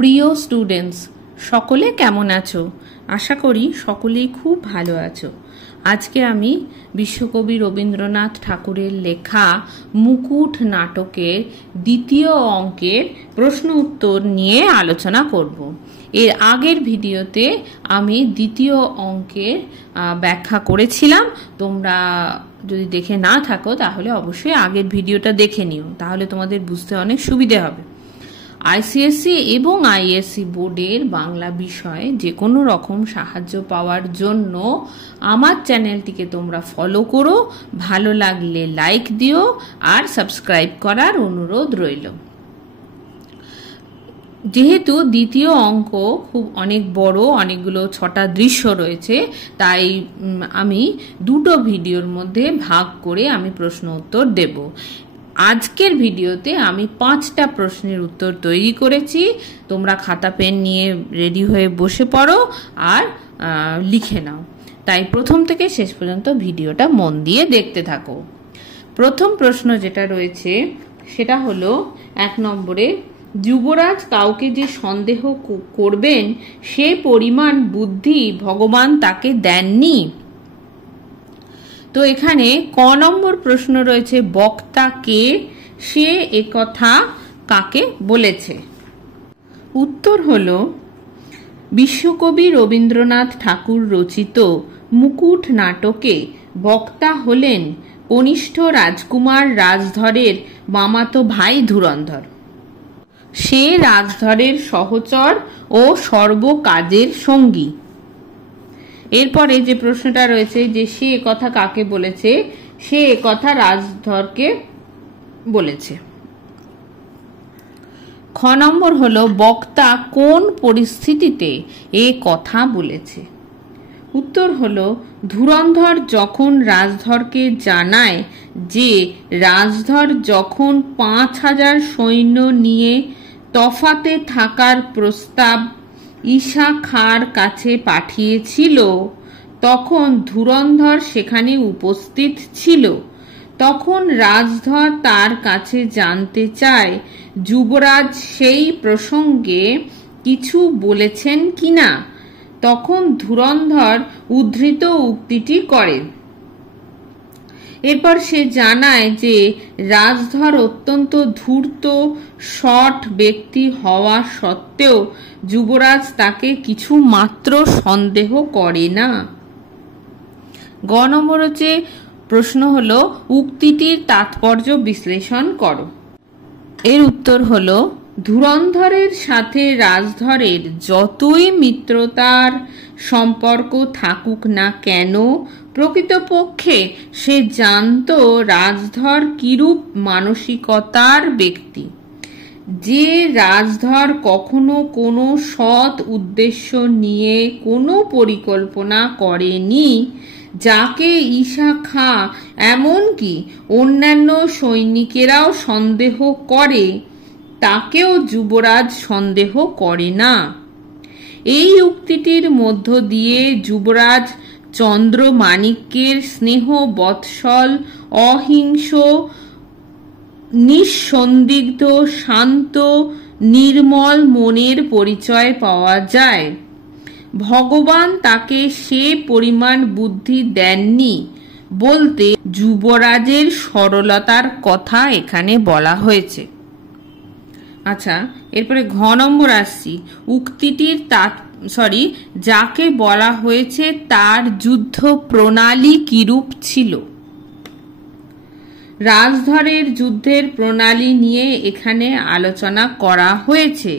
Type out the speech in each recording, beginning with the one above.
প্রিয় স্টুডেন্টস, সকলে কেমন আছো? আশা করি সকলেই খুব ভালো আছো। আজকে আমি বিশ্বকবি রবীন্দ্রনাথ ঠাকুরের লেখা মুকুট নাটকের দ্বিতীয় অঙ্কের প্রশ্ন উত্তর নিয়ে আলোচনা করব। এর আগের ভিডিওতে আমি দ্বিতীয় অঙ্কের ব্যাখ্যা করেছিলাম। তোমরা যদি দেখে না থাকো তাহলে অবশ্যই আগের ভিডিওটা দেখে নিও, তাহলে তোমাদের বুঝতে অনেক সুবিধে হবে। আইসিএসসি এবং আইএসসি বোর্ডের বাংলা বিষয়ে যে কোনো রকম সাহায্য পাওয়ার জন্য আমার চ্যানেলটিকে তোমরা ফলো করো, ভালো লাগলে লাইক দিও আর সাবস্ক্রাইব করার অনুরোধ রইল। যেহেতু দ্বিতীয় অঙ্ক খুব অনেক বড়, অনেকগুলো 6টা দৃশ্য রয়েছে, তাই আমি দুটো ভিডিওর মধ্যে ভাগ করে আমি প্রশ্ন উত্তর দেব। আজকের ভিডিওতে আমি 5টা প্রশ্নের উত্তর তৈরি করেছি। তোমরা খাতা পেন নিয়ে রেডি হয়ে বসে পড়ো আর লিখে নাও। তাই প্রথম থেকে শেষ পর্যন্ত ভিডিওটা মন দিয়ে দেখতে থাকো। প্রথম প্রশ্ন যেটা রয়েছে সেটা হলো 1 নম্বরে, যুবরাজ কাউকে যে সন্দেহ করবেন সে পরিমাণ বুদ্ধি ভগবান তাকে দেননি। তো এখানে ক নম্বর প্রশ্ন রয়েছে, বক্তা কে, সে একথা কাকে বলেছে? উত্তর হলো বিশ্বকবি রবীন্দ্রনাথ ঠাকুর রচিত মুকুট নাটকে বক্তা হলেন কনিষ্ঠ রাজকুমার রাজধরের মামাতো ভাই ধুরন্ধর। সে রাজধরের সহচর ও সর্বকাজের সঙ্গী। এরপরে যে প্রশ্নটা রয়েছে যে সে কথা কাকে বলেছে, সে কথা রাজধরকে বলেছে। খ নম্বর হলো, বক্তা কোন পরিস্থিতিতে এ কথা বলেছে? উত্তর হলো, ধুরন্ধর যখন রাজধরকে জানায় যে রাজধর যখন 5000 সৈন্য নিয়ে তফাতে থাকার প্রস্তাব ঈশা খাঁর কাছে পাঠিয়েছিল, তখন ধুরন্ধর সেখানে উপস্থিত ছিল। তখন রাজধর তার কাছে জানতে চায় যুবরাজ সেই প্রসঙ্গে কিছু বলেছেন কিনা। তখন ধুরন্ধর উদ্ধৃত উক্তিটি করে। এরপর সে জানায় যে রাজধর অত্যন্ত ধূর্ত শঠ ব্যক্তি হওয়া সত্ত্বেও যুবরাজ তাকে কিছু মাত্র সন্দেহ করে না। গ নম্বর হচ্ছে প্রশ্ন হলো, উক্তিটির তাৎপর্য বিশ্লেষণ করো। এর উত্তর হলো, ধুরন্ধরের সাথে রাজধরের যতই মিত্রতার সম্পর্ক থাকুক না কেন, প্রকৃতপক্ষে সে জানত রাজধর কিরূপ মানসিকতার ব্যক্তি। যে রাজধর কখনো কোনো সৎ উদ্দেশ্য নিয়ে কোনো পরিকল্পনা করেনি, যাকে ঈশা খাঁ এমনকি অন্যান্য সৈনিকেরাও সন্দেহ করে, তাকেও যুবরাজ সন্দেহ করে না। এই উক্তিটির মধ্য দিয়ে যুবরাজ চন্দ্রমাণিক্যের স্নেহ বৎসল, অহিংস, নিঃসন্দিগ্ধ, শান্ত, নির্মল মনের পরিচয় পাওয়া যায়। ভগবান তাকে সে পরিমাণ বুদ্ধি দেননি বলতে যুবরাজের সরলতার কথা এখানে বলা হয়েছে। আচ্ছা, এরপরে ঘ নম্বর আসছি, উক্তিটির যাকে বলা হয়েছে তার যুদ্ধ প্রণালী কিরূপ ছিল? রাজধরের যুদ্ধের প্রণালী নিয়ে এখানে আলোচনা করা হয়েছে।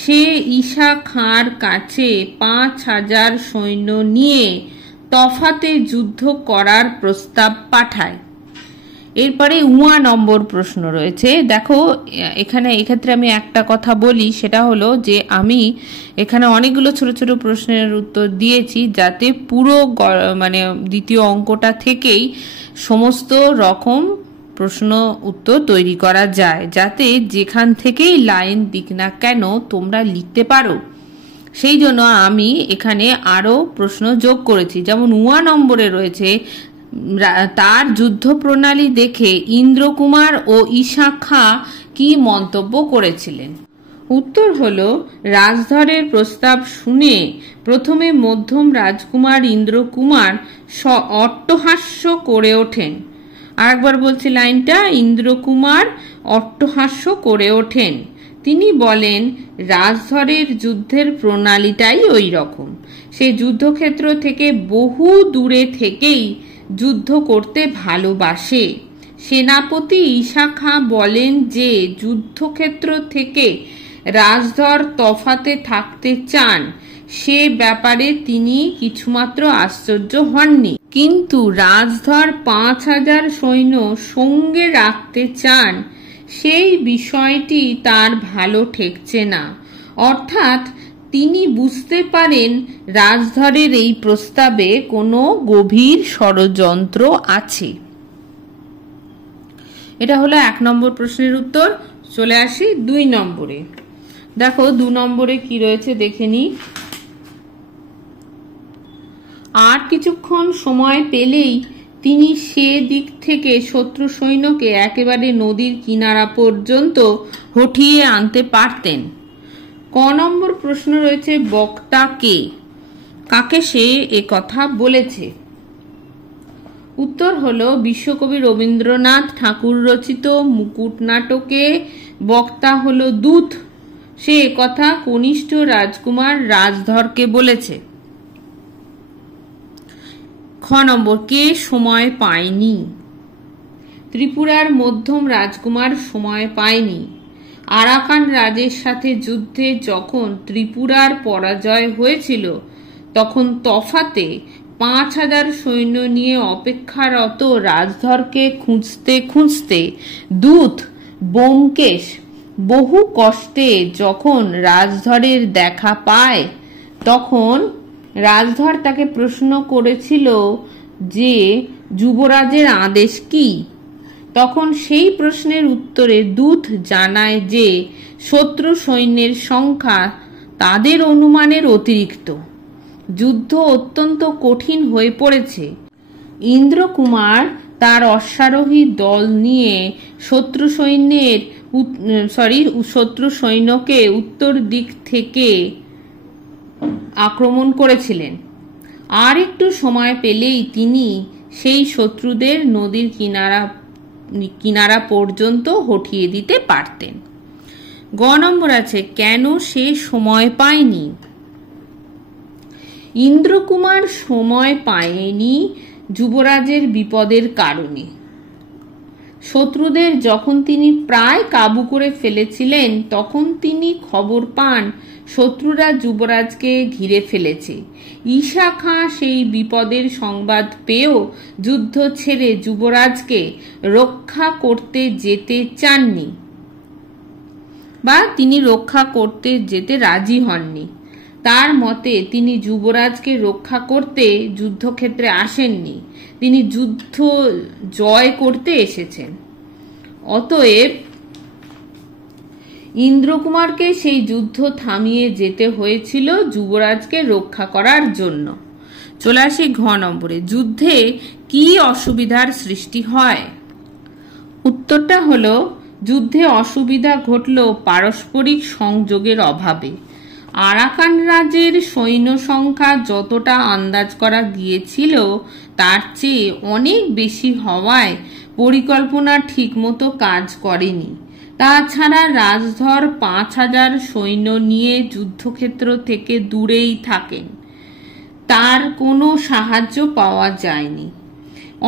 সে ঈশা খাঁর কাছে 5000 সৈন্য নিয়ে তফাতে যুদ্ধ করার প্রস্তাব পাঠায়। এরপরে উয়া নম্বর প্রশ্ন রয়েছে। দেখো, এক্ষেত্রে আমি একটা কথা বলি, সেটা হলো যে আমি এখানে অনেকগুলো ছোট ছোট প্রশ্নের উত্তর দিয়েছি, যাতে পুরো দ্বিতীয় অঙ্কটা থেকেই সমস্ত রকম প্রশ্ন উত্তর তৈরি করা যায়, যাতে যেখান থেকেই লাইন দিক না কেন তোমরা লিখতে পারো। সেই জন্য আমি এখানে আরো প্রশ্ন যোগ করেছি। যেমন উয়া নম্বরে রয়েছে, তার যুদ্ধ প্রণালী দেখে ইন্দ্রকুমার ও ঈশা খাঁ কি মন্তব্য করেছিলেন। উত্তর হলো রাজধরের প্রস্তাব শুনে প্রথমে মধ্যম রাজকুমার ইন্দ্রকুমার অট্টহাস্য করে ওঠেন। আরেকবার বলছি লাইনটা, ইন্দ্রকুমার অট্টহাস্য করে ওঠেন। তিনি বলেন রাজধরের যুদ্ধের প্রণালীটাই ওই রকম, সে যুদ্ধক্ষেত্র থেকে বহু দূরে থেকেই যুদ্ধ করতে ভালোবাসে। সেনাপতি ঈশা খাঁ বলেন যে যুদ্ধক্ষেত্র থেকে রাজধর তফাতে থাকতে চান, সে ব্যাপারে তিনি কিছুমাত্র আশ্চর্য হননি। কিন্তু রাজধর ৫,০০০ সৈন্য সঙ্গে রাখতে চান, সেই বিষয়টি তার ভালো ঠেকছে না। অর্থাৎ তিনি বুঝতে পারেন রাজধরের এই প্রস্তাবে কোনো গভীর ষড়যন্ত্র আছে। এটা হলো ১ নম্বর প্রশ্নের উত্তর। চলে আসি ২ নম্বরে। দেখো ২ নম্বরে কি রয়েছে দেখে নি। আর কিছুক্ষণ সময় পেলেই তিনি সে দিক থেকে শত্রু সৈন্যকে একেবারে নদীর কিনারা পর্যন্ত হঠিয়ে আনতে পারতেন। ক নম্বর প্রশ্ন রয়েছে বক্তা কে, কাকে সে এ কথা বলেছে? উত্তর হলো বিশ্বকবি রবীন্দ্রনাথ ঠাকুর রচিত মুকুট নাটকে বক্তা হলো দূত। সে কথা কনিষ্ঠ রাজকুমার রাজধরকে বলেছে। খ নম্বর কে সময় পায়নি? ত্রিপুরার মধ্যম রাজকুমার সময় পায়নি। আরাকান রাজের সাথে যুদ্ধে যখন ত্রিপুরার পরাজয় হয়েছিল, তখন তফাতে ৫,০০০ সৈন্য নিয়ে অপেক্ষারত রাজধরকে খুঁজতে খুঁজতে দূত ব্যোমকেশ বহু কষ্টে যখন রাজধরের দেখা পায়, তখন রাজধর তাকে প্রশ্ন করেছিল যে যুবরাজের আদেশ কি। তখন সেই প্রশ্নের উত্তরে দূত জানায় যে শত্রু সৈন্যের সংখ্যা তাদের অনুমানের অতিরিক্ত, যুদ্ধ অত্যন্ত কঠিন হয়ে পড়েছে। ইন্দ্রকুমার তার অশ্বারোহী দল নিয়ে শত্রু সৈন্যকে উত্তর দিক থেকে আক্রমণ করেছিলেন। আর একটু সময় পেলেই তিনি সেই শত্রুদের নদীর কিনারা পর্যন্ত হঠিয়ে দিতে পারতেন। গ নম্বর আছে কেন সে সময় পায়নি? ইন্দ্রকুমার সময় পায়নি যুবরাজের বিপদের কারণে। শত্রুদের যখন তিনি প্রায় কাবু করে ফেলেছিলেন, তখন তিনি খবর পান শত্রুরা যুবরাজকে ঘিরে ফেলেছে। ঈশা খাঁ সেই বিপদের সংবাদ পেয়েও যুদ্ধ ছেড়ে যুবরাজকে রক্ষা করতে যেতে চাননি, বা তিনি রক্ষা করতে যেতে রাজি হননি। তার মতে তিনি যুবরাজকে রক্ষা করতে যুদ্ধক্ষেত্রে আসেননি, তিনি যুদ্ধ জয় করতে এসেছেন। অতএব ইন্দ্রকুমারকে সেই যুদ্ধ থামিয়ে যেতে হয়েছিল যুবরাজকে রক্ষা করার জন্য। চলে আসি ঘ নম্বরে, যুদ্ধে কি অসুবিধার সৃষ্টি হয়? উত্তরটা হলো যুদ্ধে অসুবিধা ঘটল পারস্পরিক সংযোগের অভাবে। আরাকান রাজের সৈন্য সংখ্যা যতটা আন্দাজ করা গিয়েছিল তার চেয়ে অনেক বেশি হওয়ায় পরিকল্পনা ঠিকমতো কাজ করেনি। তাছাড়া রাজধর ৫,০০০ সৈন্য নিয়ে যুদ্ধক্ষেত্র থেকে দূরেই থাকেন, তার কোনো সাহায্য পাওয়া যায়নি।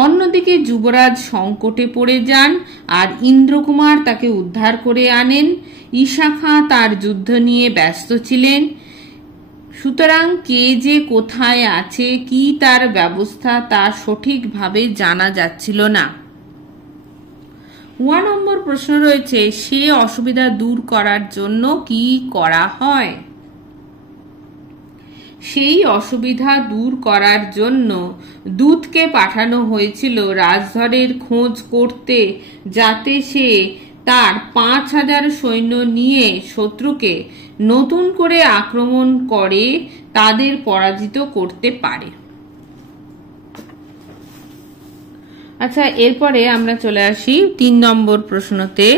অন্যদিকে যুবরাজ সংকটে পড়ে যান আর ইন্দ্রকুমার তাকে উদ্ধার করে আনেন। ঈশা খাঁ তার যুদ্ধ নিয়ে ব্যস্ত ছিলেন, সুতরাং কে যে কোথায় আছে, কি তার ব্যবস্থা, তা সঠিকভাবে জানা যাচ্ছিল না। 1 নম্বর প্রশ্ন রয়েছে সে অসুবিধা দূর করার জন্য কি করা হয়? সেই অসুবিধা দূর করার জন্য দূতকে পাঠানো হয়েছিল রাজধরের খোঁজ করতে, যাতে সে তার ৫,০০০ সৈন্য নিয়ে শত্রুকে নতুন করে আক্রমণ করে তাদের পরাজিত করতে পারে। আচ্ছা, এরপরে আমরা চলে আসি ৩ নম্বর প্রশ্নতে।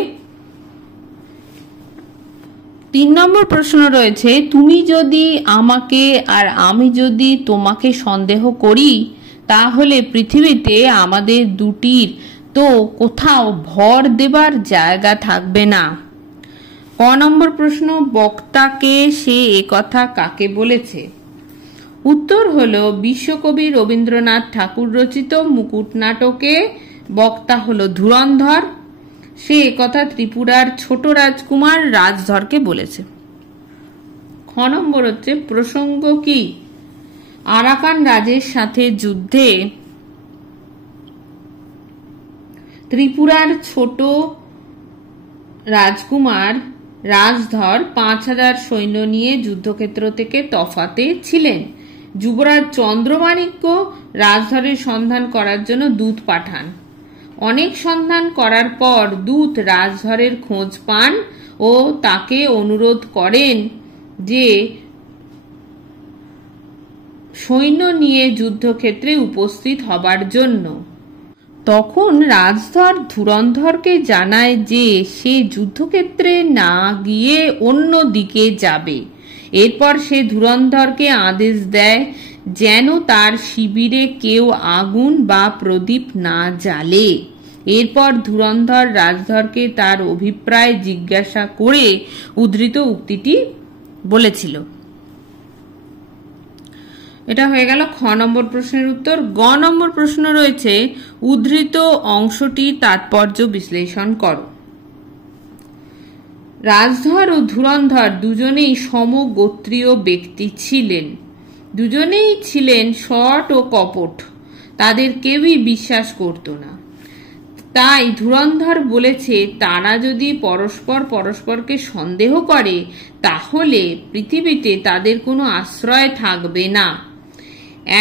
3 নম্বর প্রশ্ন রয়েছে, তুমি যদি আমাকে আর আমি যদি তোমাকে সন্দেহ করি, তাহলে পৃথিবীতে আমাদের দুটির তো কোথাও ভর দেবার জায়গা থাকবে না। ক নম্বর প্রশ্ন, বক্তাকে সে একথা কাকে বলেছে? উত্তর হলো বিশ্বকবি রবীন্দ্রনাথ ঠাকুর রচিত মুকুট নাটকে বক্তা হলো ধুরন্ধর। সে একথা ত্রিপুরার ছোট রাজকুমার রাজধরকে বলেছে। খ নম্বর হচ্ছে, প্রসঙ্গ কি? আরাকান রাজের সাথে যুদ্ধে ত্রিপুরার ছোট রাজকুমার রাজধর 5000 সৈন্য নিয়ে যুদ্ধক্ষেত্র থেকে তফাতে ছিলেন। যুবরাজ চন্দ্রমাণিক্য রাজধরের সন্ধান করার জন্য দূত পাঠান। অনেক সন্ধান করার পর দূত রাজধরের খোঁজ পান ও তাকে অনুরোধ করেন যে সৈন্য নিয়ে যুদ্ধক্ষেত্রে উপস্থিত হবার জন্য। তখন রাজধর ধুরন্ধরকে জানায় যে সে যুদ্ধক্ষেত্রে না গিয়ে অন্য দিকে যাবে। এরপর সে ধুরন্ধরকে আদেশ দেয় যেন তার শিবিরে কেউ আগুন বা প্রদীপ না জ্বালে। এরপর ধুরন্ধর রাজধরকে তার অভিপ্রায় জিজ্ঞাসা করে উদ্ধৃত উক্তিটি বলেছিল। এটা হয়ে গেল খ নম্বর প্রশ্নের উত্তর। গ নম্বর প্রশ্ন রয়েছে, উদ্ধৃত অংশটি তাৎপর্য বিশ্লেষণ করো। রাজধর ও ধুরন্ধর দুজনেই সমগোত্রীয় ব্যক্তি ছিলেন। দুজনেই ছিলেন শট ও কপট। তাদের কেউই বিশ্বাস করত না। তাই ধুরন্ধর বলেছে, তারা যদি পরস্পর পরস্পরকে সন্দেহ করে তাহলে পৃথিবীতে তাদের কোনো আশ্রয় থাকবে না।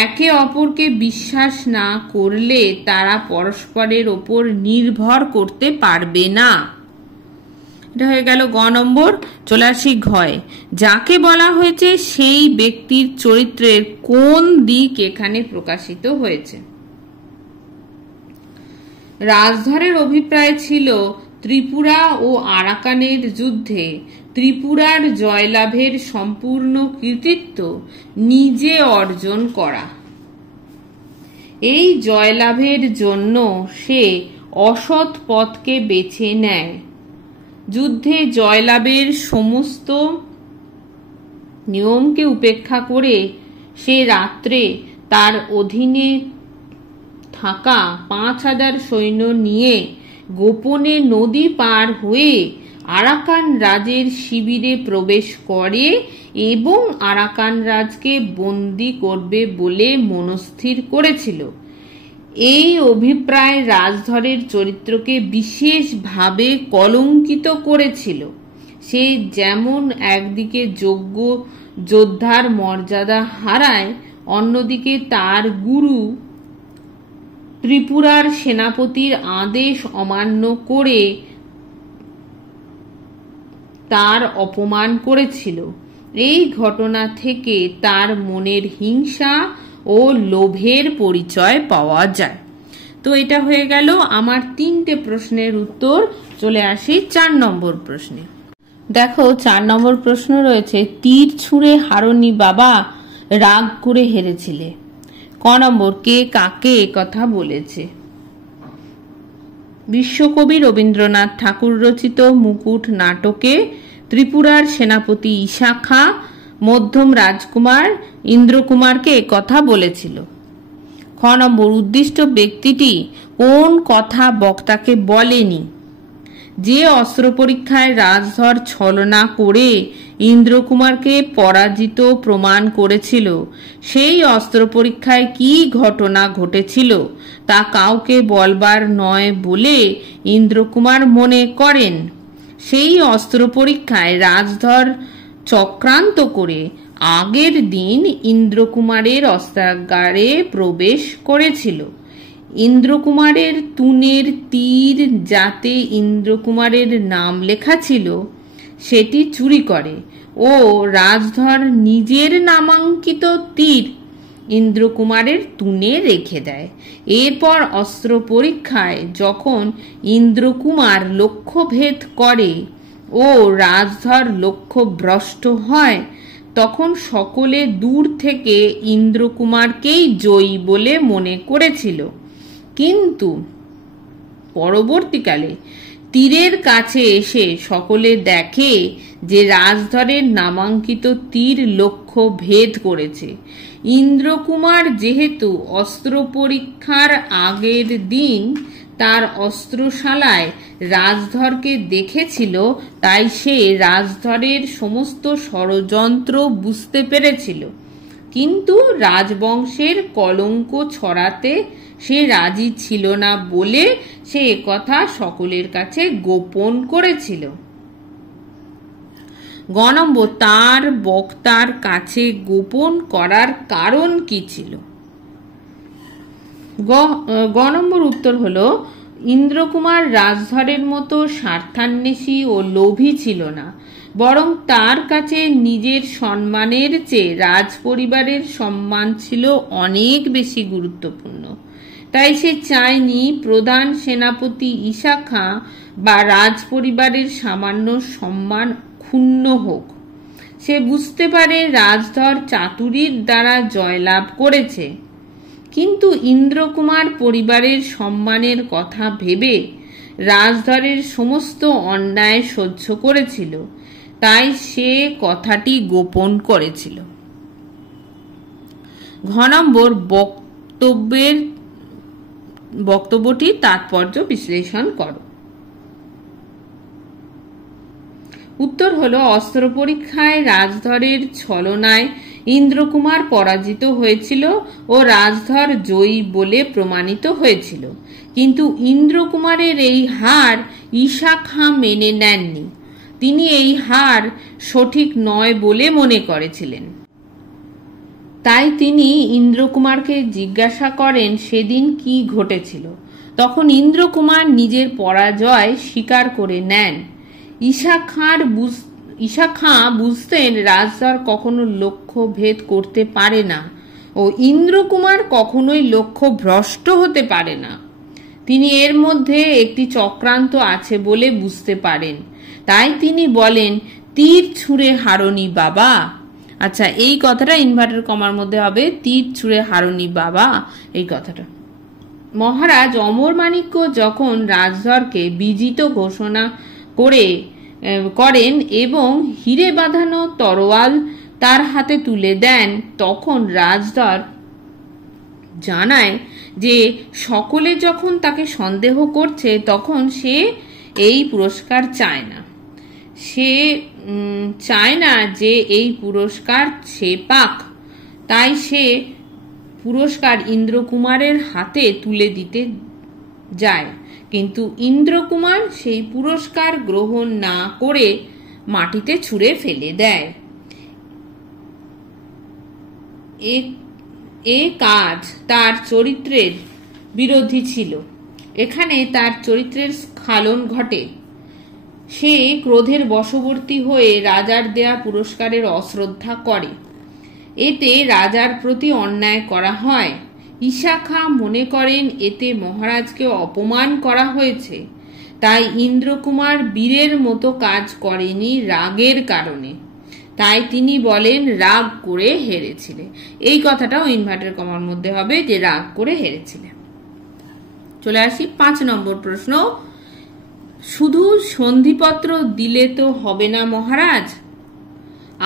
একে অপরকে বিশ্বাস না করলে তারা পরস্পরের ওপর নির্ভর করতে পারবে না। এটা হয়ে গেল গ নম্বর। চলে আসি ঘয়। যাকে বলা হয়েছে সেই ব্যক্তির চরিত্রের কোন দিক এখানে প্রকাশিত হয়েছে? রাজধরের অভিপ্রায় ছিল ত্রিপুরা ও আরাকানের যুদ্ধে ত্রিপুরার জয়লাভের সম্পূর্ণ কৃতিত্ব নিজে অর্জন করা। এই জয়লাভের জন্য সে অসৎ পথকে বেছে নেয়। যুদ্ধে জয়লাভের সমস্ত নিয়মকে উপেক্ষা করে সে রাত্রে তার অধীনে থাকা 5000 সৈন্য নিয়ে গোপনে নদী পার হয়ে আরাকান রাজের শিবিরে প্রবেশ করে এবং আরাকান রাজকে বন্দী করবে বলে মনস্থির করেছিল। এই অভিপ্রায় রাজধরের চরিত্রকে বিশেষভাবে কলঙ্কিত করেছিল। সে যেমন একদিকে যোগ্য যোদ্ধার মর্যাদা হারায়, অন্যদিকে তার গুরু ত্রিপুরার সেনাপতির আদেশ অমান্য করে তার অপমান করেছিল। এই ঘটনা থেকে তার মনের হিংসা ও লোভের পরিচয় পাওয়া যায়। তো এটা হয়ে গেল আমার 3টে প্রশ্নের উত্তর। চলে আসি 4 নম্বর প্রশ্নে। দেখো 4 নম্বর প্রশ্ন রয়েছে, তীর ছুঁড়ে হারনি বাবা, রাগ করে হেরেছিলে। ক নম্বর, কে কাকে কথা বলেছে? বিশ্বকবি রবীন্দ্রনাথ ঠাকুর রচিত মুকুট নাটকে ত্রিপুরার সেনাপতি ঈশা খাঁ মধ্যম রাজকুমার ইন্দ্রকুমারকে কথা বলেছিল। খ নম্বর, উদ্দিষ্ট ব্যক্তিটি কোন কথা বক্তাকে বলেনি? যে অস্ত্র পরীক্ষায় রাজধর ছলনা করে ইন্দ্রকুমারকে পরাজিত প্রমাণ করেছিল, সেই অস্ত্র পরীক্ষায় কি ঘটনা ঘটেছিল তা কাউকে বলবার নয় বলে ইন্দ্রকুমার মনে করেন। সেই অস্ত্র পরীক্ষায় রাজধর চক্রান্ত করে আগের দিন ইন্দ্রকুমারের অস্ত্রাগারে প্রবেশ করেছিল। ইন্দ্রকুমারের তুনের তীর যাতে ইন্দ্রকুমারের নাম লেখা ছিল সেটি চুরি করে ও রাজধর নিজের নামাঙ্কিত তীর ইন্দ্রকুমারের তুনে রেখে দেয়। এরপর অস্ত্র পরীক্ষায় যখন ইন্দ্রকুমার লক্ষ্যভেদ করে ও রাজধর লক্ষ্যভ্রষ্ট হয় তখন সকলে দূর থেকে ইন্দ্রকুমারকেই জয়ী বলে মনে করেছিল, কিন্তু পরবর্তীকালে তীরের কাছে এসে সকলে দেখে যে রাজধরের নামাঙ্কিত তীর লক্ষ্য ভেদ করেছে। ইন্দ্রকুমার যেহেতু অস্ত্র পরীক্ষার আগের দিন তার অস্ত্রশালায় রাজধরকে দেখেছিল, তাই সে রাজধরের সমস্ত ষড়যন্ত্র বুঝতে পেরেছিল, কিন্তু রাজবংশের কলঙ্ক ছড়াতে সে রাজি ছিল না বলে সে একথা সকলের কাছে গোপন করেছিল। গ নম্বর, তার বক্তার কাছে গোপন করার কারণ কি ছিল? গ নম্বর উত্তর হলো, ইন্দ্রকুমার রাজধরের মতো স্বার্থান্বেষী ও লোভী ছিল না, বরং তার কাছে নিজের সম্মানের চেয়ে রাজ পরিবারের সম্মান ছিল অনেক বেশি গুরুত্বপূর্ণ। তাই সে চায়নি প্রধান সেনাপতি ঈশা খাঁ বা রাজ পরিবারের সামান্য সম্মান ক্ষুণ্ণ হোক। সে বুঝতে পারে রাজধর চাতুরীর দ্বারা জয়লাভ করেছে, কিন্তু ইন্দ্রকুমার পরিবারের সম্মানের কথা ভেবে রাজধরের সমস্ত অন্যায় সহ্য করেছিল, তাই সে কথাটি গোপন করেছিল। ঘ নম্বর, বক্তব্যটি তাৎপর্য বিশ্লেষণ করো। উত্তর হলো, অস্ত্র পরীক্ষায় রাজধরের ছলনায় ইন্দ্রকুমার পরাজিত হয়েছিল ও রাজধর জয়ী বলে প্রমাণিত হয়েছিল, কিন্তু ইন্দ্রকুমারের এই হার ঈশা খাঁ মেনে নেননি। তিনি এই হার সঠিক নয় বলে মনে করেছিলেন। তাই তিনি ইন্দ্রকুমারকে জিজ্ঞাসা করেন সেদিন কি ঘটেছিল। তখন ইন্দ্রকুমার নিজের পরাজয় স্বীকার করে নেন। ঈশা খাঁ বুঝতেন রাজধর কখনো লক্ষ্য ভেদ করতে পারে না ও ইন্দ্রকুমার কখনোই লক্ষ্য ভ্রষ্ট হতে পারে না। তিনি এর মধ্যে একটি চক্রান্ত আছে বলে বুঝতে পারেন। তাই তিনি বলেন, তীর ছুঁড়ে হারনি বাবা। আচ্ছা, এই কথাটা ইনভার্টার কমার মধ্যে হবে, তীর ছুঁড়ে হারনি বাবা, এই কথাটা। মহারাজ অমরমাণিক্য যখন রাজধরকে বিজিত ঘোষণা করেন এবং হিরে বাঁধানো তরোয়াল তার হাতে তুলে দেন, তখন রাজধর জানায় যে সকলে যখন তাকে সন্দেহ করছে তখন সে এই পুরস্কার চায় না। সে চায় না যে এই পুরস্কার সে পাক, তাই সে পুরস্কার ইন্দ্রকুমারের হাতে তুলে দিতে যায়, কিন্তু ইন্দ্রকুমার সেই পুরস্কার গ্রহণ না করে মাটিতে ছুঁড়ে ফেলে দেয়। এ কাজ তার চরিত্রের বিরোধী ছিল। এখানে তার চরিত্রের স্খলন ঘটে। সে ক্রোধের বশবর্তী হয়ে রাজার দেয়া পুরস্কারের অশ্রদ্ধা করে। এতে রাজার প্রতি অন্যায় করা হয়। ঈশা খাঁ মনে করেন এতে মহারাজকে অপমান করা হয়েছে, তাই ইন্দ্রকুমার বীরের মতো কাজ করেনি রাগের কারণে। তাই তিনি বলেন রাগ করে হেরেছিলে। এই কথাটাও ইনভার্টার কমার মধ্যে হবে যে রাগ করে হেরেছিলে। চলে আসি 5 নম্বর প্রশ্ন। শুধু সন্ধিপত্র দিলে তো হবে না মহারাজ,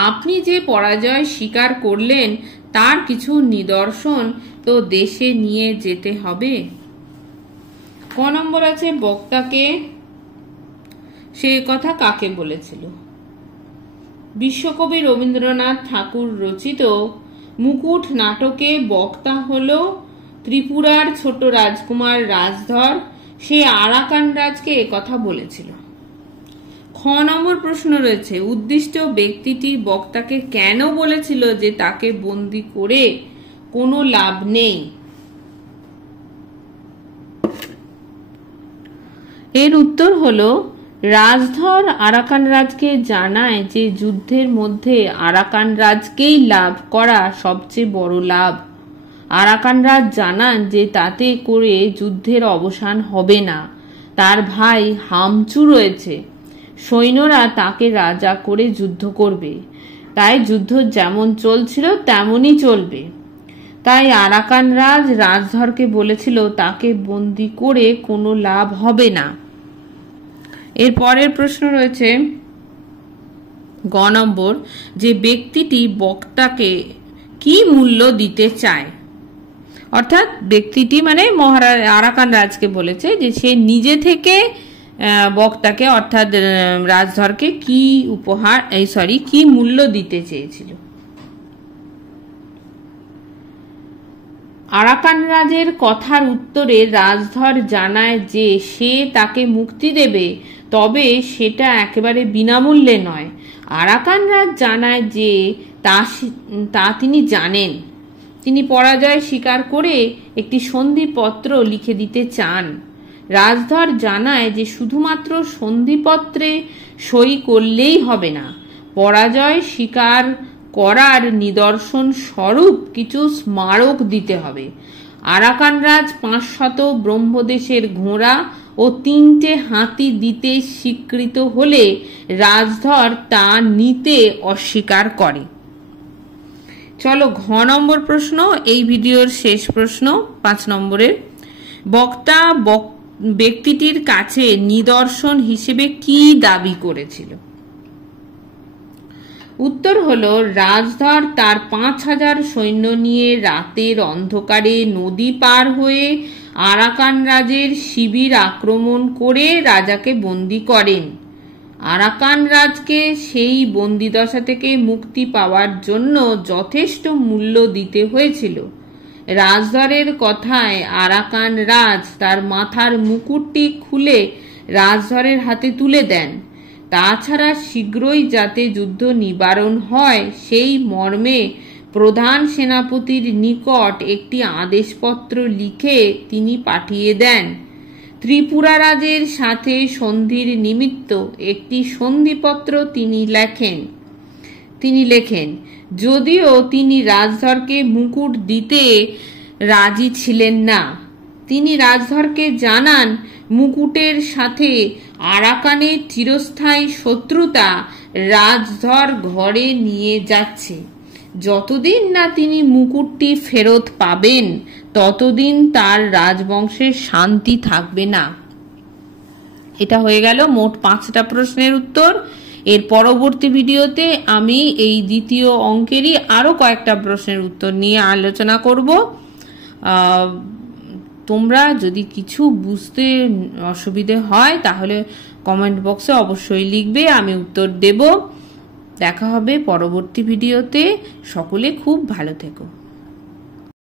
আপনি যে পরাজয় স্বীকার করলেন তার কিছু নিদর্শন তো দেশে নিয়ে যেতে হবে। ক নম্বর আছে, বক্তাকে সে কথা কাকে বলেছিল? বিশ্বকবি রবীন্দ্রনাথ ঠাকুর রচিত মুকুট নাটকে বক্তা হল ত্রিপুরার ছোট রাজকুমার রাজধর। সে আরাকান রাজকে একথা বলেছিল। খ নম্বর প্রশ্ন রয়েছে, উদ্দিষ্ট ব্যক্তিটি বক্তাকে কেন বলেছিল যে তাকে বন্দী করে কোনো লাভ নেই? এর উত্তর হলো, রাজধর আরাকান রাজকে জানায় যে যুদ্ধের মধ্যে আরাকান রাজকেই লাভ করা সবচেয়ে বড় লাভ। আরাকান রাজ জানান যে তাতে করে যুদ্ধের অবসান হবে না, তার ভাই হামচু রয়েছে। সৈন্যরা তাকে রাজা করে যুদ্ধ করবে, তাই যুদ্ধ যেমন চলছিল তেমনই চলবে। তাই আরাকান রাজধরকে বলেছিল তাকে বন্দি করে কোনো লাভ হবে না। এর পরের প্রশ্ন রয়েছে গ নম্বর, যে ব্যক্তিটি বক্তাকে কি মূল্য দিতে চায়। অর্থাৎ ব্যক্তিটি মানে মহারাজ আরাকান রাজকে বলেছে যে সে নিজে থেকে বক্তাকে অর্থাৎ রাজধরকে কি কি মূল্য দিতে চেয়েছিল। আরাকান রাজের কথার উত্তরে রাজধর জানায় যে সে তাকে মুক্তি দেবে, তবে সেটা একেবারে বিনামূল্যে নয়। আরাকান রাজ জানায় যে তা তিনি জানেন। তিনি পরাজয় স্বীকার করে একটি সন্ধিপত্র লিখে দিতে চান। রাজধর জানায় যে শুধুমাত্র সন্ধিপত্রে সই করলেই হবে না, পরাজয় স্বীকার করার নিদর্শন স্বরূপ কিছু স্মারক দিতে হবে। আরাকান রাজ 500 ব্রহ্মদেশের ঘোড়া ও 3টে হাতি দিতে স্বীকৃত হলে রাজধর তা নিতে অস্বীকার করে। চলো ঘ নম্বর প্রশ্ন, এই ভিডিওর শেষ প্রশ্ন 5 নম্বরের। বক্তা ব্যক্তিটির কাছে নিদর্শন হিসেবে কি দাবি করেছিল? উত্তর হলো রাজধর তার 5000 সৈন্য নিয়ে রাতের অন্ধকারে নদী পার হয়ে আরাকান রাজের শিবির আক্রমণ করে রাজাকে বন্দী করেন। আরাকান রাজকে সেই বন্দিদশা থেকে মুক্তি পাওয়ার জন্য যথেষ্ট মূল্য দিতে হয়েছিল। রাজধরের কথায় আরাকান রাজ তার মাথার মুকুটটি খুলে রাজধরের হাতে তুলে দেন। তাছাড়া শীঘ্রই যাতে যুদ্ধ নিবারণ হয় সেই মর্মে প্রধান সেনাপতির নিকট একটি আদেশপত্র লিখে তিনি পাঠিয়ে দেন। ত্রিপুরা রাজের সাথে সন্ধির নিমিত্ত একটি সন্ধিপত্র তিনি লেখেন। যদিও তিনি রাজধরকে মুকুট দিতে রাজি ছিলেন না, তিনি রাজধরকে জানান মুকুটের সাথে আরাকানের চিরস্থায়ী শত্রুতা রাজধর ঘরে নিয়ে যাচ্ছে। যতদিন না তিনি মুকুটটি ফেরত পাবেন ততদিন তার রাজবংশের শান্তি থাকবে না। এটা হয়ে গেল মোট 5টা প্রশ্নের উত্তর। এর পরবর্তী ভিডিওতে আমি এই দ্বিতীয় অঙ্কেরই আরো কয়েকটা প্রশ্নের উত্তর নিয়ে আলোচনা করব। তোমরা যদি কিছু বুঝতে অসুবিধে হয় তাহলে কমেন্ট বক্সে অবশ্যই লিখবে, আমি উত্তর দেব। দেখা হবে পরবর্তী ভিডিওতে। সকলে খুব ভালো থেকো।